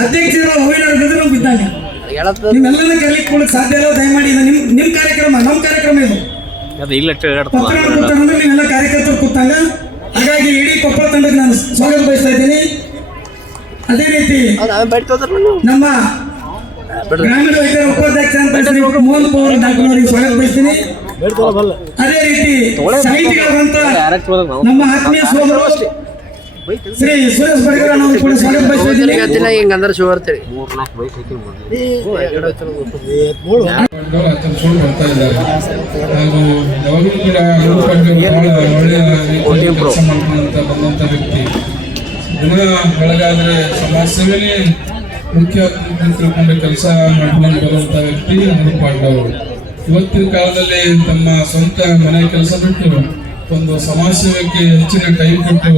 ಅಧ್ಯಕ್ಷರ ಹೂವಿನ ಗದರು ಬಿದ್ದಾನೆ. ನೀವೆಲ್ಲರೂ ಕರೀಲಿಕ್ಕೆ ಕೊಡಕ್ಕೆ ಸಾಧ್ಯ ಇಲ್ಲ. ದಯಮಾಡಿ ಇದು ನಿಮ್ಮ ಕಾರ್ಯಕ್ರಮ, ನಮ್ಮ ಕಾರ್ಯಕ್ರಮ ಇದು. ಕೂತ್ಕೊಂಡ್ರೆ ನೀವೆಲ್ಲ ಕಾರ್ಯಕರ್ತರು ಕೂತಂಗ. ಹಾಗಾಗಿ ಇಡೀ ಕೊಪ್ಪಳ ತಂಡಕ್ಕೆ ನಾನು ಸ್ವಾಗತ ಬಯಸ್ತಾ ಇದ್ದೀನಿ. ಅದೇ ರೀತಿ ನಮ್ಮ ಗ್ರಾಮೀಣ ವೈದ್ಯರ ಉಪಾಧ್ಯಕ್ಷ ಅಂತ ಮೋಹನ್ ಪವರ್ ಡಾಕ್ಟರ್ ಅವರಿಗೆ ಸ್ವಾಗತ ಬಯಸ್ತೀನಿ. ಅದೇ ರೀತಿ ಸಾಹಿತಿಗಳಂತ ನಮ್ಮ ಆತ್ಮೀಯ ಸೋದರ ಶ್ರೀ ಸುರೇಶ್ ಬಡಗರ ನಾವು ಕೂಡ ಸ್ವಾಗತ ಬಯಸ್ತಿದ್ದೀನಿ. ದಿನ ಬೆಳಗಾದ್ರೆ ಸಮಾಜ ಸೇವೆನೇ ಮುಖ್ಯ ತಿಳ್ಕೊಂಡು ಕೆಲಸ ಮಾಡ್ಕೊಂಡು ಬರುವಂಥ ವ್ಯಕ್ತಿ ಅಮೃತ್ ಪಾಟೀಲ್ ಅವರು. ಇವತ್ತಿನ ಕಾಲದಲ್ಲಿ ತಮ್ಮ ಸ್ವಂತ ಮನೆ ಕೆಲಸ ಬಿಟ್ಟು ಒಂದು ಸಮಾಜ ಸೇವೆಗೆ ಹೆಚ್ಚಿನ ಟೈಮ್ ಕೊಟ್ಟು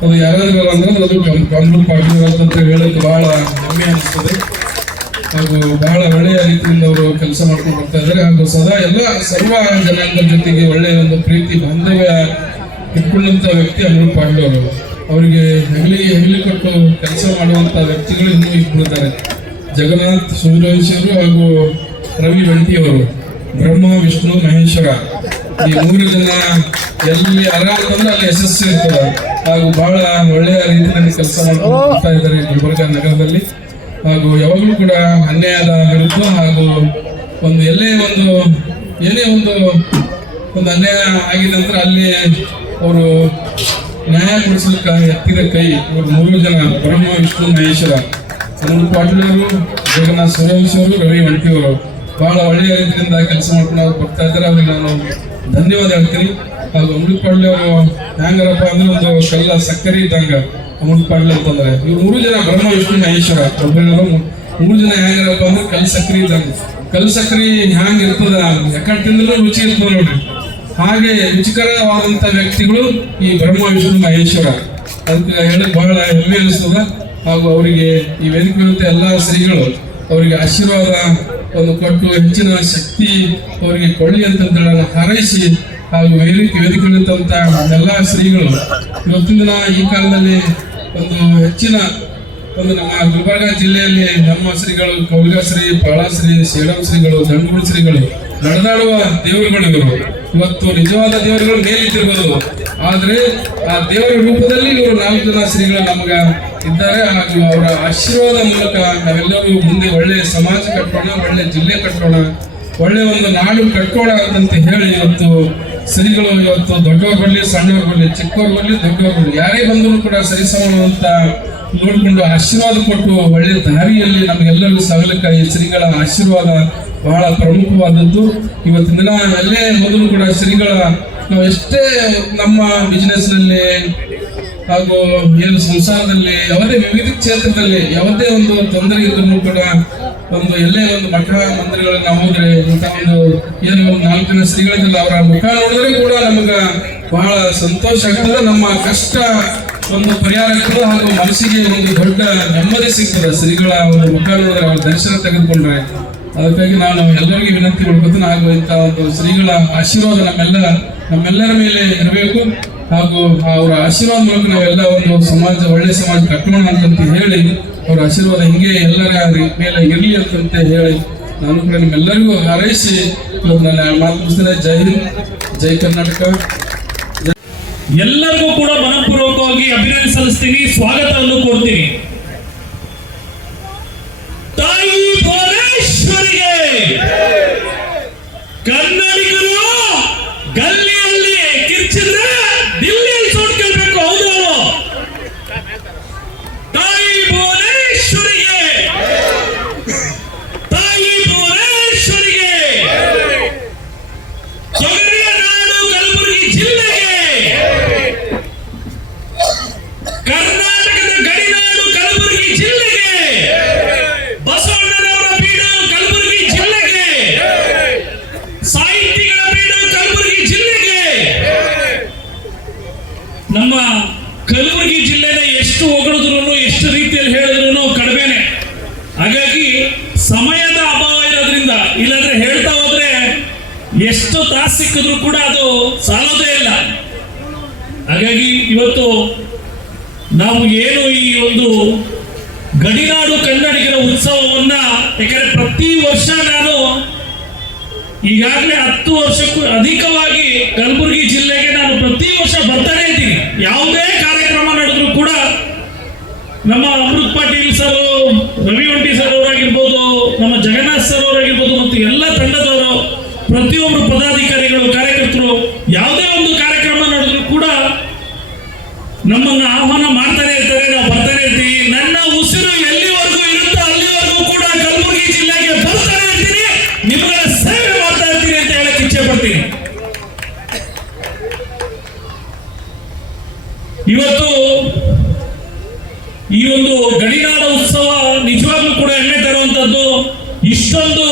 ಅದು ಯಾರಾದ್ರೂ ಅಂದ್ರೆ ಅದು ಅಮೃತ್ ಪಾಟೀಲ್ ಅಂತ ಹೇಳೋದು ಬಹಳ ಹೆಮ್ಮೆ ಅನಿಸ್ತದೆ. ಹಾಗೂ ಬಹಳ ಒಳ್ಳೆಯ ರೀತಿಯಿಂದ ಅವರು ಕೆಲಸ ಮಾಡ್ಕೊಂಡು ಬರ್ತಾ ಇದ್ದಾರೆ. ಹಾಗೂ ಸದಾ ಎಲ್ಲ ಸರ್ವ ಜನಾಂಗದ ಜೊತೆಗೆ ಒಳ್ಳೆಯ ಒಂದು ಪ್ರೀತಿ ಬಾಂಧವ್ಯ ಇಟ್ಕೊಂಡಂತ ವ್ಯಕ್ತಿ ಅಮೃತ್ ಪಾಟೀಲ್ ಅವರು. ಅವರಿಗೆ ಹೆಗಲಿ ಕೊಟ್ಟು ಕೆಲಸ ಮಾಡುವಂತ ವ್ಯಕ್ತಿಗಳು ಇನ್ನೂ ಇಬ್ಬರಿದ್ದಾರೆ. ಜಗನ್ನಾಥ್ ಸೂರ್ಯವಂಶಿಯವರು ಹಾಗೂ ರವಿ ವಂಟಿಯವರು, ಬ್ರಹ್ಮ ವಿಷ್ಣು ಮಹೇಶ್ವರ, ಈ 3 ಜನ ಎಲ್ಲಿ ಅರಾಮಂದ್ರೆ ಅಲ್ಲಿ ಯಶಸ್ಸು ಇರ್ತದೆ. ಹಾಗೂ ಬಹಳ ಒಳ್ಳೆಯ ರೀತಿಯಲ್ಲಿ ಕೆಲಸ ಮಾಡ್ತಾ ಇದ್ದಾರೆ ಗುಲ್ಬರ್ಗ ನಗರದಲ್ಲಿ. ಹಾಗೂ ಯಾವಾಗಲೂ ಕೂಡ ಅನ್ಯಾಯದ ವಿರುದ್ಧ ಹಾಗೂ ಒಂದು ಏನೇ ಒಂದು ಅನ್ಯಾಯ ಆಗಿದೆ ಅಂದ್ರೆ ಅಲ್ಲಿ ಅವರು ನ್ಯಾಯ ಕೊಡಿಸಲಿಕ್ಕೆ ಎತ್ತಿದ ಕೈ ಇವರು 3 ಜನ, ಬ್ರಹ್ಮ ವಿಷ್ಣು ಮಹೇಶ್ವರ, ಅಮೃತ್ ಪಾಟೀಲ್ ಅವರು, ಜಗನ್ನಾಥ್ ಸೂರ್ಯವಂಶಿ ಅವರು, ರವಿ ವಂಟಿಯವರು ಬಹಳ ಒಳ್ಳೆಯ ರೀತಿಯಿಂದ ಕೆಲಸ ಮಾಡ್ಕೊಂಡು ಅವ್ರು ಬರ್ತಾ ಇದ್ದಾರೆ. ಅವ್ರಿಗೆ ನಾನು ಧನ್ಯವಾದ ಹೇಳ್ತೀನಿ. ಹಾಗೂ ಅಮೃತ್ ಪಾಟೀಲ್ ಅವರು ಹ್ಯಾಂಗರಪ್ಪ ಅಂದ್ರೆ ಒಂದು ಕಲ್ಲ ಸಕ್ಕರೆ ಇದ್ದಂಗ ಅಮೃತ್ ಪಾಟೀಲ್ ಅಂತಂದ್ರೆ, ಇವ್ರು 3 ಜನ ಬ್ರಹ್ಮ ವಿಷ್ಣು ಮಹೇಶ್ವರ 3 ಜನ ಹ್ಯಾಂಗರಪ್ಪ ಅಂದ್ರೆ ಕಲ್ ಸಕ್ಕರೆ ಇದ್ದಂಗ. ಕಲ್ ಸಕ್ಕರೆ ಹ್ಯಾಂಗ್ ಇರ್ತದ, ಯಾಕಂಡ್ ತಿಂದ್ರೂ ರುಚಿ ಇರ್ತದ ನೋಡ್ರಿ. ಹಾಗೆ ರುಚಿಕರವಾದಂತ ವ್ಯಕ್ತಿಗಳು ಈ ಬ್ರಹ್ಮ ವಿಷ್ಣು ಮಹೇಶ್ವರ. ಅದಕ್ಕೆ ಹೇಳಕ್ ಬಹಳ ಹೆಮ್ಮೆ ಅನಿಸ್ತದ. ಹಾಗೂ ಅವರಿಗೆ ಈ ವೇದಿಕೆ ಎಲ್ಲ ಶ್ರೀಗಳು ಅವರಿಗೆ ಆಶೀರ್ವಾದ ಒಂದು ಕೊಟ್ಟು ಹೆಚ್ಚಿನ ಶಕ್ತಿ ಅವರಿಗೆ ಕೊಳ್ಳಿ ಅಂತ ಹಾರೈಸಿ, ಹಾಗೂ ವೇದಿಕೆಗಳಿದ್ದಂತ ಎಲ್ಲ ಶ್ರೀಗಳು ಇವತ್ತಿನ ದಿನ ಈ ಕಾಲದಲ್ಲಿ ಒಂದು ಹೆಚ್ಚಿನ ನಮ್ಮ ಗುಲ್ಬರ್ಗ ಜಿಲ್ಲೆಯಲ್ಲಿ ನಮ್ಮ ಶ್ರೀಗಳು ಕೌಲ್ಗ ಶ್ರೀ, ಪಾಳಶ್ರೀ, ಸೇಡಂ ಶ್ರೀಗಳು, ದಂಡಗುಳ ಶ್ರೀಗಳು ನಡೆದಾಡುವ ದೇವರುಗಳು ಇವರು. ಇವತ್ತು ನಿಜವಾದ ದೇವರುಗಳು ಮೇಲಿದ್ದಿರ್ಬೋದು, ಆದ್ರೆ ಆ ದೇವರ ರೂಪದಲ್ಲಿ ಇವರು 4 ಜನ ಶ್ರೀಗಳು ನಮಗ ಇದ್ದಾರೆ. ಹಾಗೂ ಅವರ ಆಶೀರ್ವಾದ ಮೂಲಕ ನಾವೆಲ್ಲರೂ ಮುಂದೆ ಒಳ್ಳೆಯ ಸಮಾಜ ಕಟ್ಟೋಣ, ಒಳ್ಳೆ ಜಿಲ್ಲೆ ಕಟ್ಟೋಣ, ಒಳ್ಳೆ ಒಂದು ನಾಡು ಕಟ್ಕೋಣ ಅಂತ ಹೇಳಿ ಇವತ್ತು ಶ್ರೀಗಳು ಇವತ್ತು ದೊಡ್ಡವ್ರು ಬರಲಿ, ಸಣ್ಣವ್ರು ಬರಲಿ, ಚಿಕ್ಕವ್ರು ಬರಲಿ, ದೊಡ್ಡವ್ರು ಬರಲಿ, ಯಾರೇ ಬಂದರೂ ಕೂಡ ಸರಿಸಮ ಅಂತ ನೋಡಿಕೊಂಡು ಆಶೀರ್ವಾದ ಕೊಟ್ಟು ಒಳ್ಳೆ ದಾರಿಯಲ್ಲಿ ನಮಗೆಲ್ಲರಿಗೂ ಸಾಗಲಿಕ್ಕೆ ಈ ಶ್ರೀಗಳ ಆಶೀರ್ವಾದ ಬಹಳ ಪ್ರಮುಖವಾದದ್ದು. ಇವತ್ತಿನ ದಿನ ಎಲ್ಲೇ ಮೊದಲು ಕೂಡ ಶ್ರೀಗಳ ನಾವು ಎಷ್ಟೇ ನಮ್ಮ ಬಿಸ್ನೆಸ್ ನಲ್ಲಿ ಹಾಗೂ ಏನು ಸಂಸಾರದಲ್ಲಿ ಯಾವುದೇ ವಿವಿಧ ಕ್ಷೇತ್ರದಲ್ಲಿ ಯಾವುದೇ ಒಂದು ತೊಂದರೆ ಇದ್ರೂ ಕೂಡ ಒಂದು ಎಲ್ಲೇ ಒಂದು ಮಠ ಮಂದಿರಗಳನ್ನ ಹೋದ್ರೆ ಇಂಥ ಏನು 4 ಜನ ಶ್ರೀಗಳಿಗೆಲ್ಲ ಅವರ ಮುಖ ನೋಡಿದ್ರೆ ಕೂಡ ನಮಗ ಬಹಳ ಸಂತೋಷ ಆಗ್ತದೆ. ನಮ್ಮ ಕಷ್ಟ ಒಂದು ಪರಿಹಾರ ಆಗ್ತದೆ. ಹಾಗೂ ಮನಸ್ಸಿಗೆ ಒಂದು ದೊಡ್ಡ ನೆಮ್ಮದಿ ಸಿಗ್ತದೆ ಶ್ರೀಗಳ ಒಂದು ಮುಖ ನೋಡಿದ್ರೆ, ಅವರ ದರ್ಶನ ತೆಗೆದುಕೊಂಡ್ರೆ. ಅದಕ್ಕಾಗಿ ನಾನು ಎಲ್ಲರಿಗೂ ವಿನಂತಿ ಮಾಡ್ಕೊತೀನಿ. ಹಾಗೂ ಇಂಥ ಒಂದು ಶ್ರೀಗಳ ಆಶೀರ್ವಾದ ನಮ್ಮೆಲ್ಲರ ಮೇಲೆ ಇರಬೇಕು. ಹಾಗೂ ಅವರ ಆಶೀರ್ವಾದ ಮೂಲಕ ನಾವೆಲ್ಲ ಒಂದು ಸಮಾಜ, ಒಳ್ಳೆ ಸಮಾಜ ಕಟ್ಟೋಣ ಅಂತಂತ ಹೇಳಿ, ಅವರ ಆಶೀರ್ವಾದ ಹಿಂಗೆ ಎಲ್ಲರ ಮೇಲೆ ಇರಲಿ ಅಂತಂತ ಹೇಳಿ ನಾನು ಕೂಡ ನಿಮ್ಮೆಲ್ಲರಿಗೂ ಹಾರೈಸಿ ನಾನು ಮಾತು ಮುಗಿಸ್ತೇನೆ. ಜೈ ಹಿಂದ್, ಜೈ ಕರ್ನಾಟಕ. ಎಲ್ಲರಿಗೂ ಕೂಡ ಮನಪೂರ್ವಕವಾಗಿ ಅಭಿನಂದನೆ ಸಲ್ಲಿಸ್ತೀನಿ, ಸ್ವಾಗತವನ್ನು ಕೊಡ್ತೀನಿ. ತಾಯಿ ಭುವನೇಶ್ವರಿಗೆ ಕನ್ನಡಿಗರು ಗಲ್ಲಿಯಲ್ಲಿ ಕಿರ್ಚಿದ್ರೆ ದಿಲ್ಲಿಯಲ್ಲಿ ಸೌಂಡ್ ಕೇಳಬೇಕು. ಹೌದು, ತಾಯಿ ಭುವನೇಶ್ವರಿಗೆ, ತಾಯಿ ಭುವನೇಶ್ವರಿಗೆ, ತೊಗರಿಯ ನಾಡು ಕಲಬುರಗಿ ಜಿಲ್ಲೆಗೆ, ಕರ್ನಾಟಕದ ಗಡಿನಾಡು ಕಲಬುರಗಿ ಜಿಲ್ಲೆಗೆ, ಬಸವಣ್ಣನವರ ಬೀಡು ಕಲಬುರಗಿ ಜಿಲ್ಲೆಗೆ, ಸಾಹಿತಿಗಳ ಬೀಡು ಕಲಬುರಗಿ ಜಿಲ್ಲೆಗೆ. ನಮ್ಮ ಕಲಬುರಗಿ ಜಿಲ್ಲೆನ ಎಷ್ಟು ಹೊಗಳಿದ್ರು, ಎಷ್ಟು ರೀತಿಯಲ್ಲಿ ಹೇಳಿದ್ರು ಕಡಿಮೆನೆ. ಹಾಗಾಗಿ ಸಮಯದ ಅಭಾವ ಇರೋದ್ರಿಂದ, ಇಲ್ಲಾಂದ್ರೆ ಹೇಳ್ತಾ ಹೋದ್ರೆ ಎಷ್ಟು ತಾಸು ಸಿಕ್ಕಿದ್ರು ಕೂಡ ಅದು ಸಾಲೋದೇ ಇಲ್ಲ. ಹಾಗಾಗಿ ಇವತ್ತು ನಾವು ಏನು ಈ ಒಂದು ಗಡಿನಾಡು ಕನ್ನಡಿಗರ ಉತ್ಸವವನ್ನ, ಯಾಕಂದ್ರೆ ಪ್ರತಿ ವರ್ಷ ನಾನು ಈಗಾಗಲೇ 10 ವರ್ಷಕ್ಕೂ ಅಧಿಕವಾಗಿ ಕಲಬುರಗಿ ಜಿಲ್ಲೆಗೆ ನಾನು ಪ್ರತಿ ವರ್ಷ ಬರ್ತಾನೆ ಇದ್ದೀನಿ. ಯಾವುದೇ ಕಾರ್ಯಕ್ರಮ ನಡೆದ್ರು ಕೂಡ ನಮ್ಮ ಅಮೃತ್ ಪಾಟೀಲ್ ಸರ್, ರವಿ ಒಂಟಿ ಸರ್ ಅವರಾಗಿರ್ಬೋದು, ನಮ್ಮ ಜಗನ್ನಾಥ್ ಸರ್ ಅವರಾಗಿರ್ಬೋದು, ಮತ್ತು ಎಲ್ಲ ತಂಡದವರು, ಪ್ರತಿಯೊಬ್ಬರು ಪದಾಧಿಕಾರಿಗಳು, ಕಾರ್ಯಕರ್ತರು ಯಾವುದೇ ಒಂದು ಕಾರ್ಯಕ್ರಮ ನಡೆದ್ರು ಕೂಡ ನಮ್ಮನ್ನು ಆಹ್ವಾನ ಮಾಡ್ತಾನೆ ಇರ್ತಾರೆ. ನಾವು ಬರ್ತಾನೆ ಇರ್ತೀವಿ. ನನ್ನ ಉಸಿರು ಎಲ್ಲಿವರೆಗೂ ಇರುತ್ತೋ ಅಲ್ಲಿವರೆಗೂ ಕೂಡ ಕಲಬುರಗಿ ಜಿಲ್ಲೆಗೆ ಬರ್ತಾನೆ ಇರ್ತೀನಿ, ನಿಮ್ಮಗಳ ಸೇವೆ ಮಾಡ್ತಾ ಇರ್ತೀನಿ ಅಂತ ಹೇಳಕ್ ಇಚ್ಛೆ ಪಡ್ತೀನಿ. ಇವತ್ತು ಈ ಒಂದು ಗಡಿನಾಡ ಉತ್ಸವ ನಿಜವಾಗ್ಲೂ ಕೂಡ ಹೆಮ್ಮೆ ತರುವಂತದ್ದು. ಇಷ್ಟೊಂದು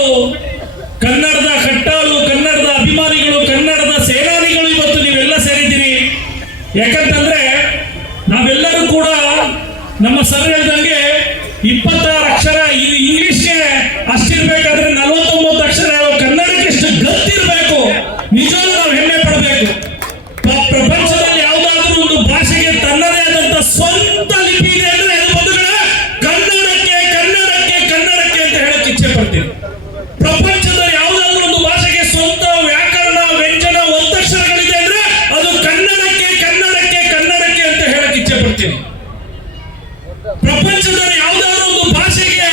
ಕನ್ನಡದ ಕಟ್ಟಾಳು, ಕನ್ನಡದ ಅಭಿಮಾನಿಗಳು, ಕನ್ನಡದ ಸೇನಾನಿಗಳು ಇವತ್ತು ನೀವೆಲ್ಲ ಸೇರಿದ್ದೀರಿ. ಯಾಕಂತಂದ್ರೆ ನಾವೆಲ್ಲರೂ ಕೂಡ ನಮ್ಮ ಸರ್ ಹೇಳ್ದಂಗೆ 26 ಅಕ್ಷರ ಇಂಗ್ಲಿಷ್ಗೆ ಅಷ್ಟಿರ್ಬೇಕಾದ್ರೆ 49 ಅಕ್ಷರ ಕನ್ನಡಕ್ಕೆ ಎಷ್ಟು ಗತ್ತಿರ್ಬೇಕು. ನಿಜವಾಗ್ಲೂ ನಾವು ಹೆಮ್ಮೆ ಪಡಬೇಕು. ಪ್ರಪಂಚದಲ್ಲಿ ಯಾವುದಾದ್ರೂ ಒಂದು ಭಾಷೆಗೆ ತನ್ನದೇ ಆದಂತ ಸ್ವಂತ ಲಿಪಿ ಇದೆ ಅಂದ್ರೆ ಅದು ಬಂಧುಗಳೇ ಕನ್ನಡಕ್ಕೆ ಕನ್ನಡಕ್ಕೆ ಕನ್ನಡಕ್ಕೆ ಅಂತ ಹೇಳಕ್ ಇಚ್ಛೆ ಪಡ್ತೀನಿ. ಪ್ರಪಂಚದಲ್ಲಿ ಯಾವುದಾದ್ರೂ ಒಂದು ಭಾಷೆಗೆ ಸ್ವಂತ ವ್ಯಾಕರಣ, ವ್ಯಂಜನ, ಒತ್ತಕ್ಷರಗಳಿದೆ ಅಂದ್ರೆ ಅದು ಕನ್ನಡಕ್ಕೆ ಕನ್ನಡಕ್ಕೆ ಕನ್ನಡಕ್ಕೆ ಅಂತ ಹೇಳಕ್ ಇಚ್ಛೆ ಪಡ್ತೀನಿ. ಪ್ರಪಂಚದಲ್ಲಿ ಯಾವುದಾದ್ರೂ ಒಂದು ಭಾಷೆಗೆ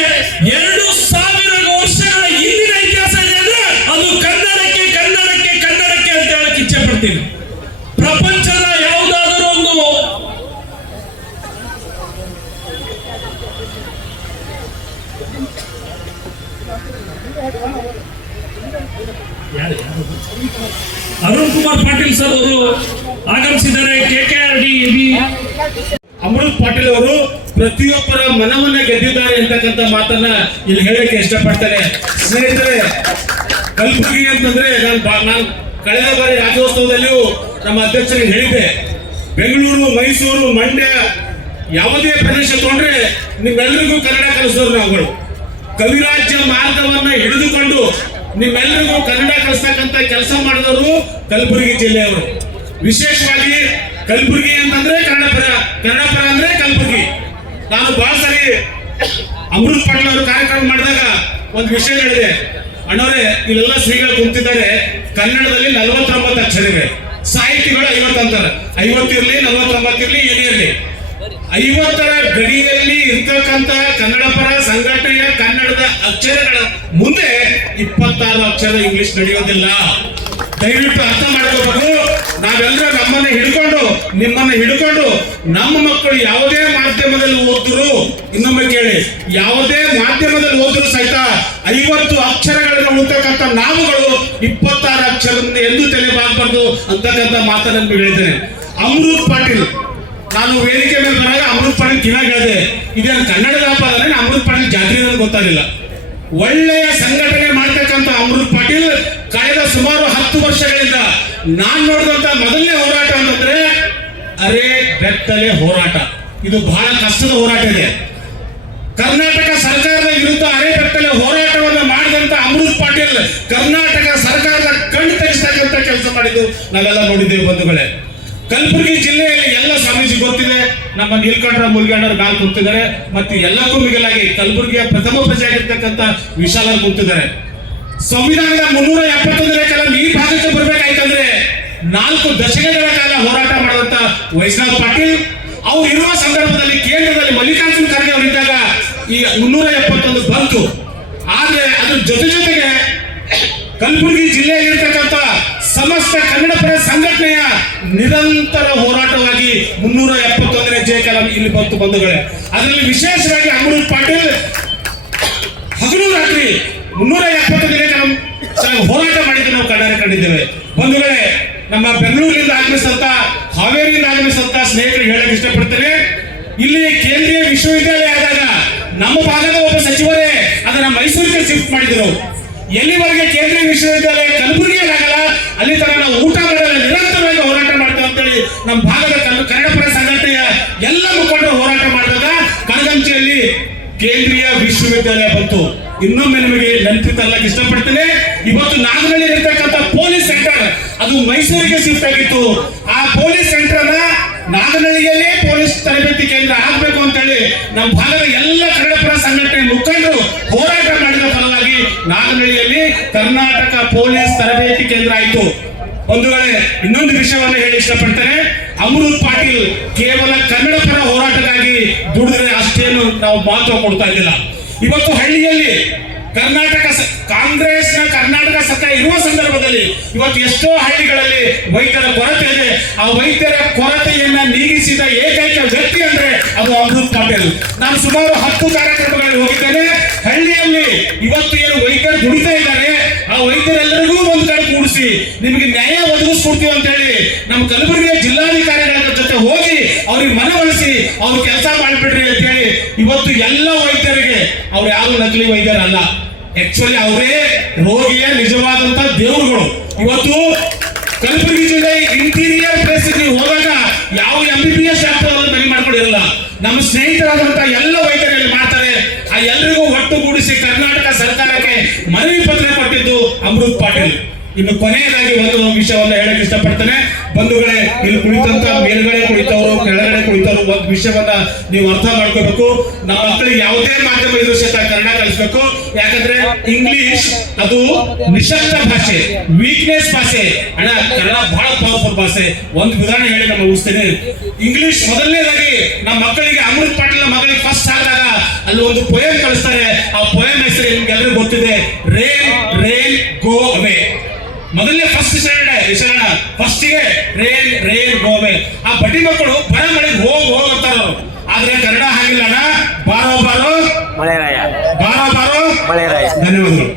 2000 ವರ್ಷಗಳ ಹಿಂದಿನ ಇತಿಹಾಸ ಇದೆ ಅಂದ್ರೆ ಅದು ಕನ್ನಡಕ್ಕೆ ಕನ್ನಡಕ್ಕೆ ಕನ್ನಡಕ್ಕೆ ಅಂತ ಹೇಳಕ್ ಇಚ್ಛೆ ಪಡ್ತೀನಿ. ಪ್ರಪಂಚದ ಯಾವುದಾದರೂ ಒಂದು ಅರುಣ್ ಕುಮಾರ್ ಪಾಟೀಲ್ ಸರ್ ಅವರು ಆಗಮಿಸಿದ್ದಾರೆ. KKRD ಅಮೃತ್ ಪಾಟೀಲ್ ಅವರು ಪ್ರತಿಯೊಬ್ಬರ ಮನವನ್ನ ಗೆದ್ದಿದ್ದಾರೆ ಅಂತಕ್ಕಂಥ ಮಾತನ್ನ ಇಲ್ಲಿ ಹೇಳಕ್ಕೆ ಇಷ್ಟಪಡ್ತಾರೆ. ಸ್ನೇಹಿತರೆ, ಕಲಬುರಗಿ ಅಂತಂದ್ರೆ ನಾನು ಕಳೆದ ಬಾರಿ ರಾಜ್ಯೋತ್ಸವದಲ್ಲಿಯೂ ನಮ್ಮ ಅಧ್ಯಕ್ಷರಿಗೆ ಹೇಳಿದ್ದೆ, ಬೆಂಗಳೂರು, ಮೈಸೂರು, ಮಂಡ್ಯ ಯಾವುದೇ ಪ್ರದೇಶ ತಗೊಂಡ್ರೆ ನಿಮ್ಮೆಲ್ಲರಿಗೂ ಕನ್ನಡ ಕಲಿಸೋರು ನಾವುಗಳು. ಕವಿರಾಜ್ಯ ಮಾರ್ಗವನ್ನ ಹಿಡಿದುಕೊಂಡು ನಿಮ್ಮೆಲ್ಲರಿಗೂ ಕನ್ನಡ ಕಲಿಸ್ತಕ್ಕಂಥ ಕೆಲಸ ಮಾಡಿದವರು ಕಲಬುರಗಿ ಜಿಲ್ಲೆಯವರು. ವಿಶೇಷವಾಗಿ ಕಲಬುರಗಿ ಅಂತಂದ್ರೆ ಕನ್ನಡ ಪರ ಅಂದ್ರೆ ಕಲಬುರಗಿ. ನಾನು ಬಹಳ ಸರಿ ಅಮೃತ್ ಪಾಟೀಲ್ ಅವರು ಕಾರ್ಯಕ್ರಮ ಮಾಡಿದಾಗ ಒಂದು ವಿಷಯ ಹೇಳಿದೆ, ಅಣ್ಣವ್ರೆ ಇಲ್ಲೆಲ್ಲ ಶ್ರೀಗಳು ಕುಂತಿದ್ದಾರೆ, ಕನ್ನಡದಲ್ಲಿ 49 ಅಕ್ಷರ ಇವೆ, ಸಾಹಿತಿಗಳು 50 ಅಂತಾರೆ. 50 ಇರ್ಲಿ, 49 ಇರ್ಲಿ, ಏನೇ ಇರಲಿ, 50ರ ಗಡಿಯಲ್ಲಿ ಇರ್ತಕ್ಕಂಥ ಕನ್ನಡ ಪರ ಸಂಘಟನೆಯ ಕನ್ನಡದ ಅಕ್ಷರಗಳ ಮುಂದೆ 26 ಅಕ್ಷರ ಇಂಗ್ಲಿಷ್ ನಡೆಯೋದಿಲ್ಲ. ದಯವಿಟ್ಟು ಅರ್ಥ ಮಾಡ್ಕೋಬೇಕು. ನಾವೆಲ್ಲರೂ ನಮ್ಮನ್ನ ಹಿಡ್ಕೊಂಡು, ನಿಮ್ಮನ್ನ ಹಿಡ್ಕೊಂಡು, ನಮ್ಮ ಮಕ್ಕಳು ಯಾವುದೇ ಮಾಧ್ಯಮದಲ್ಲಿ ಓದಿದ್ರು, ಇನ್ನೊಮ್ಮೆ ಕೇಳಿ, ಯಾವುದೇ ಮಾಧ್ಯಮದಲ್ಲಿ ಓದಿದ್ರು ಸಹಿತ 50 ಅಕ್ಷರಗಳನ್ನು ಉಳ್ತಕ್ಕಂಥ ನಾವುಗಳು 26 ಅಕ್ಷರದಿಂದ ಎಂದೂ ತಲೆಬಾಗಬಾರ್ದು ಅಂತಕ್ಕಂಥ ಮಾತನ್ನು ನಿಮ್ಗೆ ಹೇಳಿದ್ದೇನೆ. ಅಮೃತ್ ಪಾಟೀಲ್, ನಾನು ವೇದಿಕೆ ಮೇಲೆ ಬಂದಾಗ ಅಮೃತ್ ಪಾಟೀಲ್ ಕಿವಾಗ ಹೇಳಿದೆ, ಇದೇನು ಕನ್ನಡದ ಹಬ್ಬ ಅಂದ್ರೆ ಅಮೃತ್ ಪಾಟೀಲ್ ಜಾತ್ರೆ ಗೊತ್ತಾಗಲಿಲ್ಲ. ಒಳ್ಳೆಯ ಸಂಘಟನೆ ಮಾಡ್ತಕ್ಕಂಥ ಅಮೃತ್ ಪಾಟೀಲ್ ಕಳೆದ ಸುಮಾರು 10 ವರ್ಷಗಳಿಂದ ನಾನ್ ನೋಡಿದಂತ ಮೊದಲನೇ ಹೋರಾಟ ಅಂತಂದ್ರೆ ಅರೆ ಬೆತ್ತಲೆ ಹೋರಾಟ. ಇದು ಬಹಳ ಕಷ್ಟದ ಹೋರಾಟ ಇದೆ. ಕರ್ನಾಟಕ ಸರ್ಕಾರದ ವಿರುದ್ಧ ಅರೆ ಬೆತ್ತಲೆ ಹೋರಾಟವನ್ನು ಮಾಡಿದಂತ ಅಮೃತ್ ಪಾಟೀಲ್ ಕರ್ನಾಟಕ ಸರ್ಕಾರದ ಕಣ್ಣು ತೆಗೆಸ್ತಕ್ಕಂಥ ಕೆಲಸ ಮಾಡಿದ್ದು ನಾವೆಲ್ಲ ನೋಡಿದ್ದೇವೆ ಬಂಧುಗಳೇ. ಕಲಬುರಗಿ ಜಿಲ್ಲೆಯಲ್ಲಿ ಎಲ್ಲ ಸ್ವಾಮೀಜಿ ಗೊತ್ತಿದೆ, ನಮ್ಮ ನೀಲ್ಕಂಠರ ಮುಲ್ಗಣ್ಣರು ಗಾಲ್ ಕೂತಿದ್ದಾರೆ, ಮತ್ತೆ ಎಲ್ಲಕ್ಕೂ ಮಿಗಿಲಾಗಿ ಕಲಬುರಗಿಯ ಪ್ರಥಮ ಪ್ರಜೆಯಾಗಿರ್ತಕ್ಕಂಥ ವಿಶಾಲ ಕೂತಿದ್ದಾರೆ. ಸಂವಿಧಾನದ 371ನೇ ಕಲಂ ಈ ಭಾಗಕ್ಕೆ ಬರ್ಬೇಕಾಯ್ತಂದ್ರೆ 4 ದಶಕಗಳ ಕಾಲ ಹೋರಾಟ ಮಾಡುವಂತ ವೈಷ್ಣವ್ ಪಾಟೀಲ್ ಅವ್ರು ಇರುವ ಸಂದರ್ಭದಲ್ಲಿ ಕೇಂದ್ರದಲ್ಲಿ ಮಲ್ಲಿಕಾರ್ಜುನ ಖರ್ಗೆ ಅವರಿದ್ದಾಗ ಈ 371 ಬಂತು. ಆದ್ರೆ ಅದ್ರ ಜೊತೆಗೆ ಕಲಬುರಗಿ ಜಿಲ್ಲೆಯಲ್ಲಿರ್ತಕ್ಕಂಥ ಸಮಸ್ತ ಕನ್ನಡ ಪರ ಸಂಘಟನೆಯ ನಿರಂತರ ಹೋರಾಟವಾಗಿ 371ನೇ ಜೆ ಕಲಂ ಇಲ್ಲಿ ಬಂತು ಬಂಧುಗಳೇ. ಅದರಲ್ಲಿ ವಿಶೇಷವಾಗಿ ಅಮೃತ್ ಪಾಟೀಲ್ ಹಗಲು ರಾತ್ರಿ 371ನೇ ಕಲಂ ಹೋರಾಟ ಮಾಡಿದ್ದು ನಾವು ಕಣ್ಣಾರೆ ಕಂಡಿದ್ದೇವೆ ಬಂಧುಗಳೇ. ನಮ್ಮ ಬೆಂಗಳೂರಿನಿಂದ ಆಗಮಿಸಿದಂತ, ಹಾವೇರಿಯಿಂದ ಆಗಮಿಸಿದಂತ ಸ್ನೇಹಿತರಿಗೆ ಹೇಳಕ್ಕೆ ಇಷ್ಟಪಡ್ತೇನೆ, ಇಲ್ಲಿ ಕೇಂದ್ರೀಯ ವಿಶ್ವವಿದ್ಯಾಲಯ ಆದಾಗ ನಮ್ಮ ಭಾಗದ ಒಬ್ಬ ಸಚಿವರೇ ಅದನ್ನ ಮೈಸೂರಿಗೆ ಶಿಫ್ಟ್ ಮಾಡಿದ್ರು. ಎಲ್ಲಿವರೆಗೆ ಕೇಂದ್ರೀಯ ವಿಶ್ವವಿದ್ಯಾಲಯ ಕಲಬುರಗಿಯಾಗಲ್ಲ ಅಲ್ಲಿ ತರ ನಾವು ಊಟ ಮಾಡಲ್ಲ, ನಿರಂತರವಾಗಿ ಹೋರಾಟ ಮಾಡ್ತೇವೆ ಅಂತೇಳಿ ನಮ್ಮ ಭಾಗದ ಕನ್ನಡ ಪರ ಸಂಘಟನೆಯ ಎಲ್ಲ ಮುಖಂಡರು ಹೋರಾಟ ಮಾಡಿದಾಗ ಕಣಗಂಚಿಯಲ್ಲಿ ಕೇಂದ್ರೀಯ ವಿಶ್ವವಿದ್ಯಾಲಯ ಬಂತು. ಇನ್ನೊಮ್ಮೆ ನಿಮಗೆ ನೆನಪಿತಲ್ಲಕ್ಕೆ ಇಷ್ಟಪಡ್ತೇನೆ, ಇವತ್ತು ನಾಗನಹಳ್ಳಿ ಇರ್ತಕ್ಕಂಥ ಪೊಲೀಸ್ ಸೆಂಟರ್ ಅದು ಮೈಸೂರಿಗೆ ಶಿಫ್ಟ್ ಆಗಿತ್ತು. ಆ ಪೊಲೀಸ್ ಸೆಂಟರ್ ಅನ್ನ ನಾಗನಹಳ್ಳಿಯಲ್ಲೇ ಪೊಲೀಸ್ ತರಬೇತಿ ಕೇಂದ್ರ ಆಗ್ಬೇಕು ಅಂತ ಹೇಳಿ ನಮ್ಮ ಭಾಗದ ಎಲ್ಲ ಕನ್ನಡ ಕರ್ನಾಟಕ ಪೊಲೀಸ್ ತರಬೇತಿ ಕೇಂದ್ರ ಆಯಿತು. ಬಂಧುಗಳೇ, ಇನ್ನೊಂದು ವಿಷಯವನ್ನು ಹೇಳಿ ಇಷ್ಟಪಡ್ತೇನೆ. ಅಮೃತ್ ಪಾಟೀಲ್ ಕೇವಲ ಕನ್ನಡ ಪರ ಹೋರಾಟಕ್ಕಾಗಿ ದುಡಿದ್ರೆ ಅಷ್ಟೇನು ನಾವು ಮಹತ್ವ ಕೊಡ್ತಾ ಇದ್ದಿಲ್ಲ. ಇವತ್ತು ಹಳ್ಳಿಯಲ್ಲಿ ಕಾಂಗ್ರೆಸ್ನ ಕರ್ನಾಟಕ ಸರ್ಕಾರ ಇರುವ ಸಂದರ್ಭದಲ್ಲಿ ಇವತ್ತು ಎಷ್ಟೋ ಹಳ್ಳಿಗಳಲ್ಲಿ ವೈದ್ಯರ ಕೊರತೆ ಇದೆ. ಆ ವೈದ್ಯರ ಕೊರತೆಯನ್ನ ನೀಗಿಸಿದ ಏಕೈಕ ವ್ಯಕ್ತಿ ಅಂದ್ರೆ ಅದು ಅಮೃತ್ ಪಾಟೀಲ್. ನಾನು ಸುಮಾರು 10 ಕಾರ್ಯಕ್ರಮಗಳಲ್ಲಿ ಹೋಗಿದ್ದೇನೆ. ಹಳ್ಳಿಯಲ್ಲಿ ಇವತ್ತು ಏನು ವೈದ್ಯರು ದುಡಿತಾ ಇದ್ದಾರೆ, ಆ ವೈದ್ಯರೆಲ್ಲರಿಗೂ ಒಂದು ಕಡೆ ಕೂಡಿಸಿ ನಿಮಗೆ ನ್ಯಾಯ ಒದಗಿಸ್ಕೊಡ್ತೀವಿ ಅಂತ ಹೇಳಿ ನಮ್ಮ ಕಲಬುರಗಿಯ ಜಿಲ್ಲಾಧಿಕಾರಿಗಳ ಜೊತೆ ಹೋಗಿ ಅವ್ರಿಗೆ ಮನವೊಲಿಸಿ ಅವ್ರು ಕೆಲಸ ಮಾಡಿಬಿಡ್ರಿ ಅಂತ ಹೇಳಿ ಇವತ್ತು ಎಲ್ಲ ವೈದ್ಯರಿಗೆ ಅವ್ರು ಯಾರು ನಕಲಿ ವೈದ್ಯರಲ್ಲ, ಆಕ್ಚುಲಿ ಅವರೇ ರೋಗಿಯ ನಿಜವಾದಂತ ದೇವರುಗಳು. ಇವತ್ತು ಕಲಬುರಗಿ ಜಿಲ್ಲೆ ಇಂಟೀರಿಯರ್ ಪ್ಲೇಸ್ ನೀವು ಹೋದಾಗ ಯಾವ MBBS ಡಾಕ್ಟರ್ ಅವರು ಮನೆ ಮಾಡ್ಕೊಂಡಿರಲ್ಲ. ನಮ್ಮ ಸ್ನೇಹಿತರಾದಂತ ಎಲ್ಲ ವೈದ್ಯರಲ್ಲಿ ಮಾಡ್ತಾರೆ. ಆ ಎಲ್ಲರಿಗೂ ಒಟ್ಟುಗೂಡಿಸಿ ಕರ್ನಾಟಕ ಸರ್ಕಾರಕ್ಕೆ ಮನವಿ ಪತ್ರ ಕೊಟ್ಟಿದ್ದು ಅಮೃತ್ ಪಾಟೀಲ್. ಇನ್ನು ಕೊನೆಯದಾಗಿ ಒಂದು ವಿಷಯವನ್ನು ಹೇಳಕ್ ಇಷ್ಟಪಡ್ತೇನೆ. ಬಂಧುಗಳೇ, ಇಲ್ಲಿ ಕುಳಿತಂತ ಮೇಲ್ಗಡೆ ಕುಳಿತವರು ಕೆಳಗಡೆ ಕುಳಿತವರು ಒಂದು ವಿಷಯವನ್ನ ನೀವು ಅರ್ಥ ಮಾಡ್ಕೋಬೇಕು. ನಮ್ಮ ಮಕ್ಕಳಿಗೆ ಯಾವುದೇ ಮಾಧ್ಯಮ ಇದ್ರೂ ಸಹಿತ ಕನ್ನಡ ಕಲಿಸ್ಬೇಕು. ಯಾಕಂದ್ರೆ ಇಂಗ್ಲಿಷ್ ಅದು ನಿಶಕ್ತ ಭಾಷೆ, ವೀಕ್ನೆಸ್ ಭಾಷೆ. ಅಣ್ಣ, ಕನ್ನಡ ಬಹಳ ಪವರ್ಫುಲ್ ಭಾಷೆ. ಒಂದು ಉದಾಹರಣೆ ಹೇಳಿ ನಾನು ಮುಗಿಸ್ತೇನೆ. ಇಂಗ್ಲಿಷ್ ಮೊದಲನೇದಾಗಿ ನಮ್ಮ ಮಕ್ಕಳಿಗೆ ಅಮೃತ್ ಪಾಟೀಲ್ ಮಗಳಿಗೆ ಫಸ್ಟ್ ಆದಾಗ ಅಲ್ಲಿ ಒಂದು ಪೊಯಮ್ ಕಳಿಸ್ತಾರೆ. ಆ ಪೊಯಮ್ ಹೆಸರು ನಿಮ್ಗೆಲ್ಲರಿಗೂ ಗೊತ್ತಿದೆ, ರೇನ್ ರೇನ್ ಗೋ ಅವೇ. ಮೊದಲನೇ ಫಸ್ಟ್ ಹೆಸರಣ್ಣ ಫಸ್ಟಿಗೆ ರೇನ್ ರೇನ್ ಗೋ ಅವೇ. ಆ ಬಡ್ಡಿ ಮಕ್ಕಳು ಬರ ಮಳೆಗೆ ಹೋಗ್ ಅಂತಾರ. ಆದ್ರೆ ಕನ್ನಡ ಹಾಗಿಲ್ಲ ಅಣ್ಣ, ಬಾರೋ ಬಾರೋ ಮಳೆರಾಯ, ಬಾರೋ ಬಾರೋ ಮಳೆರಾಯ. ಧನ್ಯವಾದಗಳು.